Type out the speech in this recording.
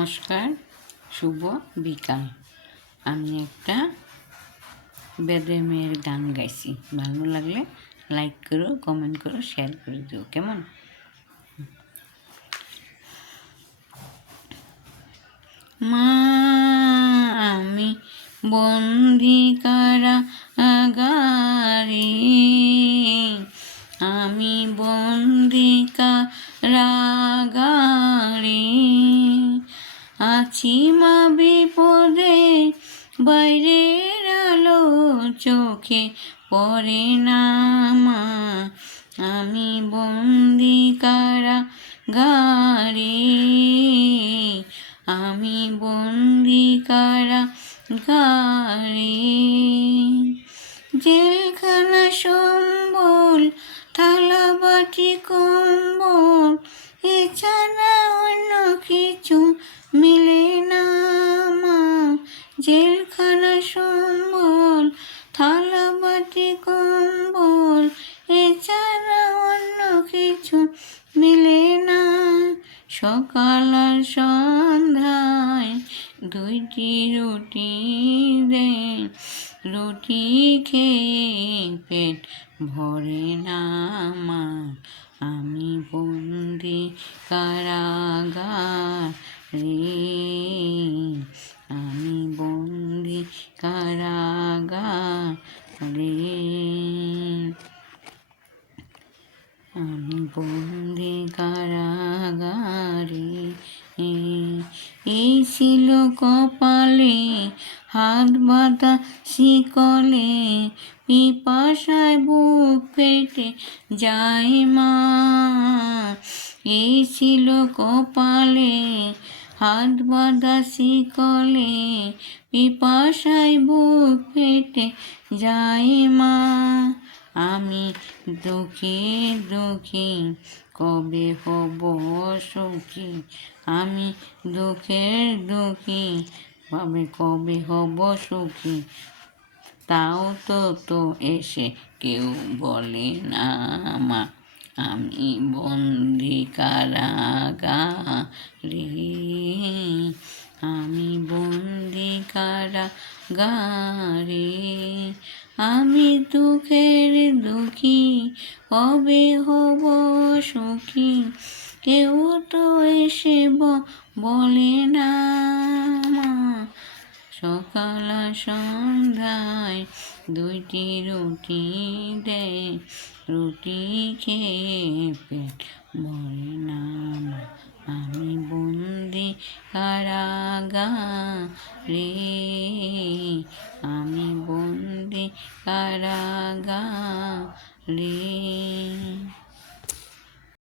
নমস্কার, শুভ বিকাল। আমি একটা বেদের মেয়ের গান গাইছি। ভালো লাগলে লাইক করো, কমেন্ট করো, শেয়ার করে দিও। কেমন? মা আমি বন্দি কারাগারে, আমি বন্দি কারাগারে আছি মা, বিপদে বাইরের আলো চোখে পড়ে না মা, আমি বন্দি কারাগারে, আমি বন্দি কারাগারে। জেলখানা সম্বল, থালা বাটি কম্বল, এছাড়া অন্য কিছু মিলে না মা। জেলখানা সম্বল, থালা বাটি কম্বল, এছাড়া অন্য কিছু মিলে না। সকাল আর সন্ধ্যায় দুইটি রুটি দে, রুটি খেয়ে পেট ভরে না মা, আমি বন্দি কারাগারে, আমি বন্দি কারাগারে, আমি বন্দি কারাগারে। এই ছিল কপালে হাত বাঁধা শিকলে, পিপাসায় বুক ফেটে যায় মা। এই ছিল কপালে হাত বাঁধা শিকলে, পিপাসায় বুক ফেটে যায় মা। আমি দুঃখী দুঃখী কবে হব সুখী, আমি দুঃখের দুঃখী কবে হব সুখী, তাও তো এসে কেউ বলে না মা, আমি বন্দি কারাগারে, আমি বন্দি কারাগারে। আমি দুঃখের দুঃখী কবে হব সুখী, কেউ তো এসে বলে না মা। সকাল সন্ধ্যায় দুইটি রুটি দে, রুটি খেয়ে পেট ভরে না মা, আমি বন্দি কারাগারে, আমি বন্দি কারাগারে।